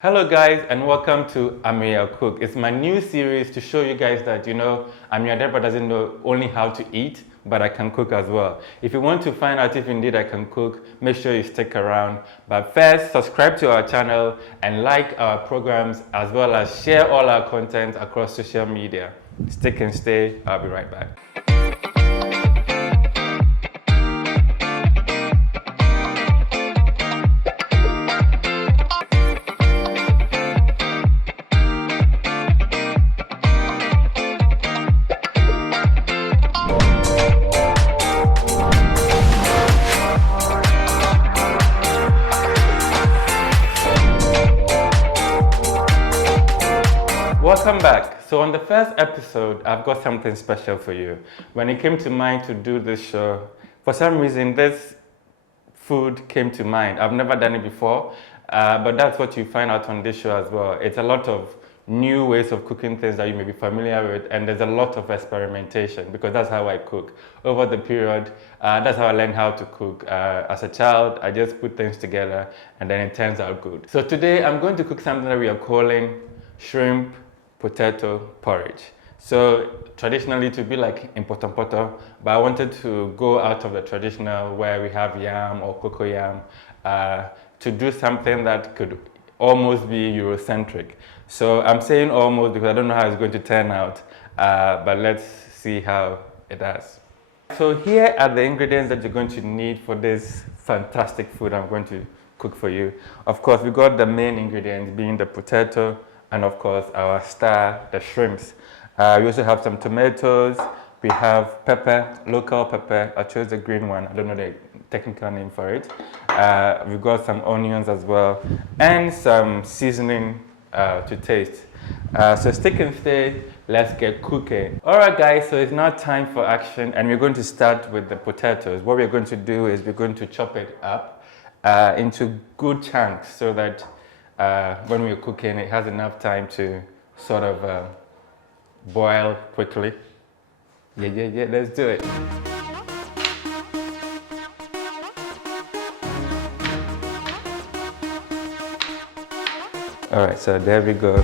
Hello guys and welcome to Ameyaw Cook. It's my new series to show you guys that Ameyaw Debrah doesn't know only how to eat, but I can cook as well. If you want to find out if indeed I can cook, make sure you stick around. But first, subscribe to our channel and like our programs as well as share all our content across social media. Stick and stay, I'll be right back. Welcome back. So on the first episode, I've got something special for you. When it came to mind to do this show, for some reason this food came to mind. I've never done it before, but that's what you find out on this show as well. It's a lot of new ways of cooking things that you may be familiar with, and there's a lot of experimentation because that's how I cook. Over the period, that's how I learned how to cook. As a child, I just put things together and then it turns out good. So today I'm going to cook something that we are calling shrimp potato porridge. So traditionally to be like in poto, but I wanted to go out of the traditional where we have yam or cocoa yam to do something that could almost be Eurocentric. So I'm saying almost because I don't know how it's going to turn out, but let's see how it does. So here are the ingredients that you're going to need for this fantastic food I'm going to cook for you. Of course, we got the main ingredients being the potato, and of course our star, the shrimps. We also have some tomatoes, we have pepper, local pepper. I chose the green one, I don't know the technical name for it. We've got some onions as well, and some seasoning to taste. So stick and stay, let's get cooking. Alright guys, so it's now time for action, and we're going to start with the potatoes. What we're going to do is we're going to chop it up into good chunks so that when we're cooking, it has enough time to sort of boil quickly. Yeah, let's do it. All right, so there we go.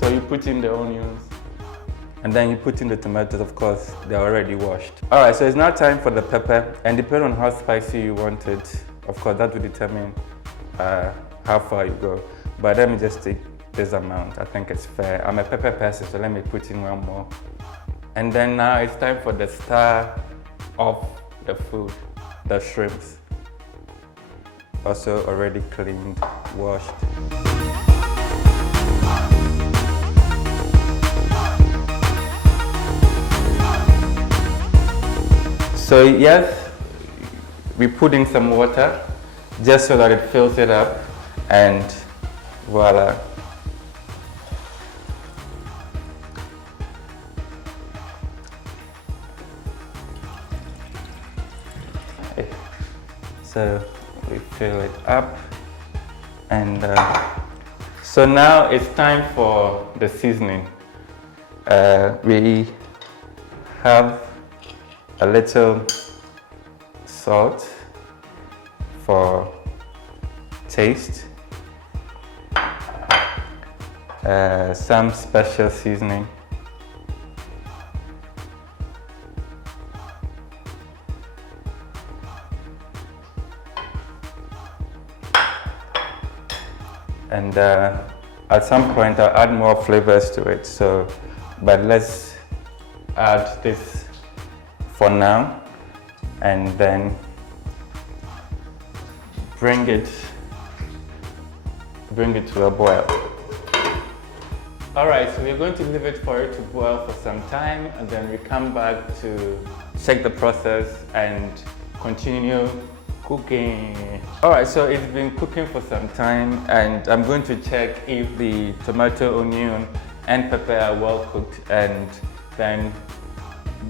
So you put in the onions, and then you put in the tomatoes. Of course, they're already washed. All right, so it's now time for the pepper, and depending on how spicy you want it, of course, that will determine how far you go. But let me just take this amount. I think it's fair. I'm a pepper person, so let me put in one more. And then now it's time for the star of the food, the shrimps. Also already cleaned, washed. So yes, we put in some water just so that it fills it up, and voila. So we fill it up, and so now it's time for the seasoning. We have a little salt for taste, some special seasoning, and at some point I'll add more flavors to it. So, but let's add this for now, and then bring it to a boil. All right, so we're going to leave it for it to boil for some time, and then we come back to check the process and continue cooking. All right, so it's been cooking for some time, and I'm going to check if the tomato, onion, and pepper are well cooked, and then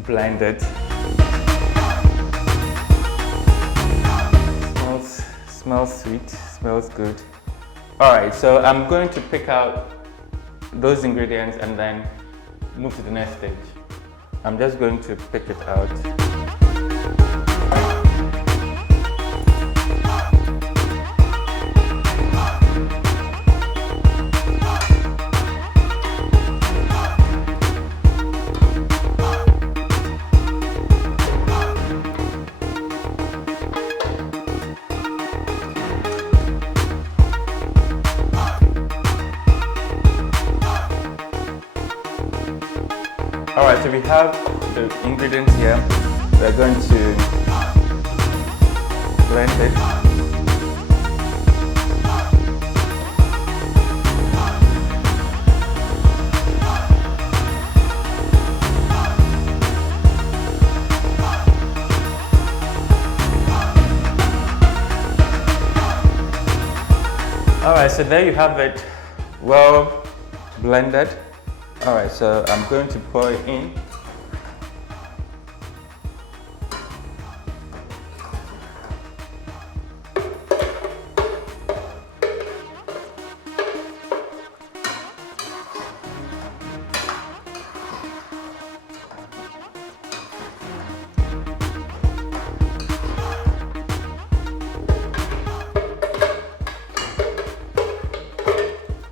blend it. Smells sweet, smells good. All right, so I'm going to pick out those ingredients and then move to the next stage. I'm just going to pick it out. Alright, so we have the ingredients here. We're going to blend it. Alright, so there you have it, well blended. Alright, so I'm going to pour it in.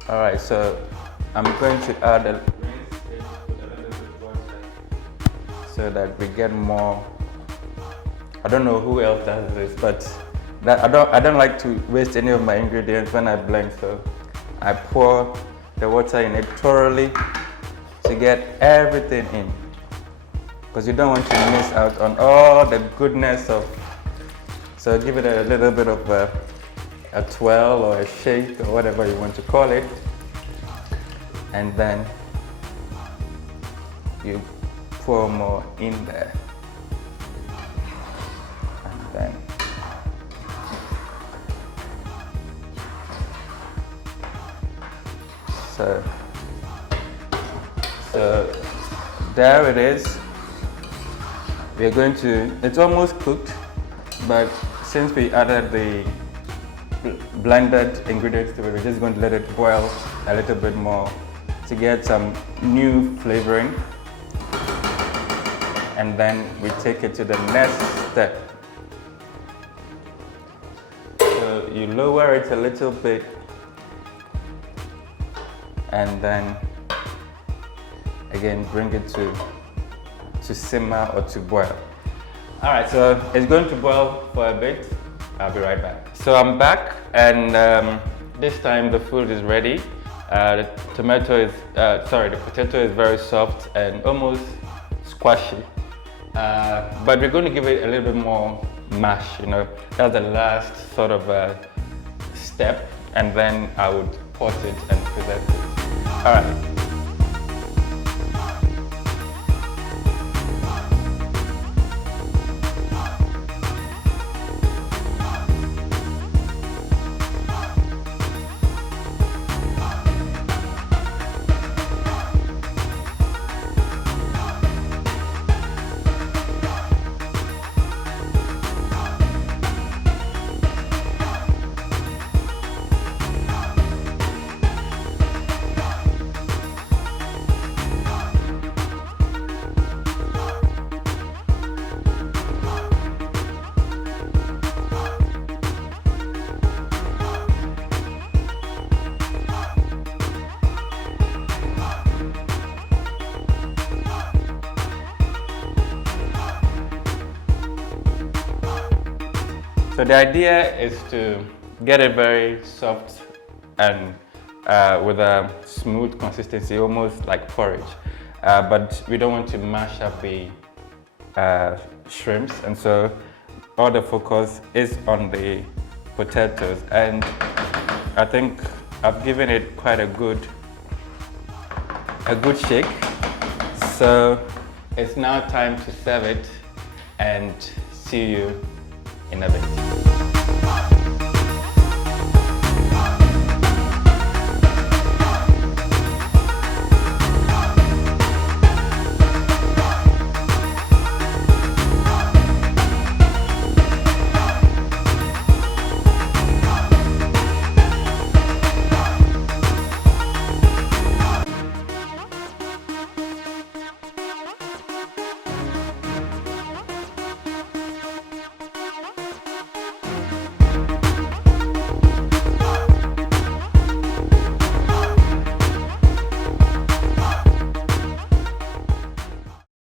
Alright, so I'm going to add a so that we get more. I don't know who else does this, but I don't like to waste any of my ingredients when I blend, so I pour the water in it thoroughly to get everything in, because you don't want to miss out on all the goodness of. So give it a little bit of a twirl or a shake or whatever you want to call it, and then you pour more in there, and then so there it is. We're going to, it's almost cooked, but since we added the blended ingredients to it, we're just going to let it boil a little bit more to get some new flavoring. And then we take it to the next step. So you lower it a little bit, and then again bring it to simmer or to boil. All right, so it's going to boil for a bit. I'll be right back. So I'm back, and this time the food is ready. The potato is very soft and almost squashy. But we're going to give it a little bit more mash, you know. That's the last sort of step, and then I would pot it and present it. All right. So the idea is to get it very soft and with a smooth consistency, almost like porridge. But we don't want to mash up the shrimps, and so all the focus is on the potatoes. And I think I've given it quite a good shake. So it's now time to serve it, and see you in a bit.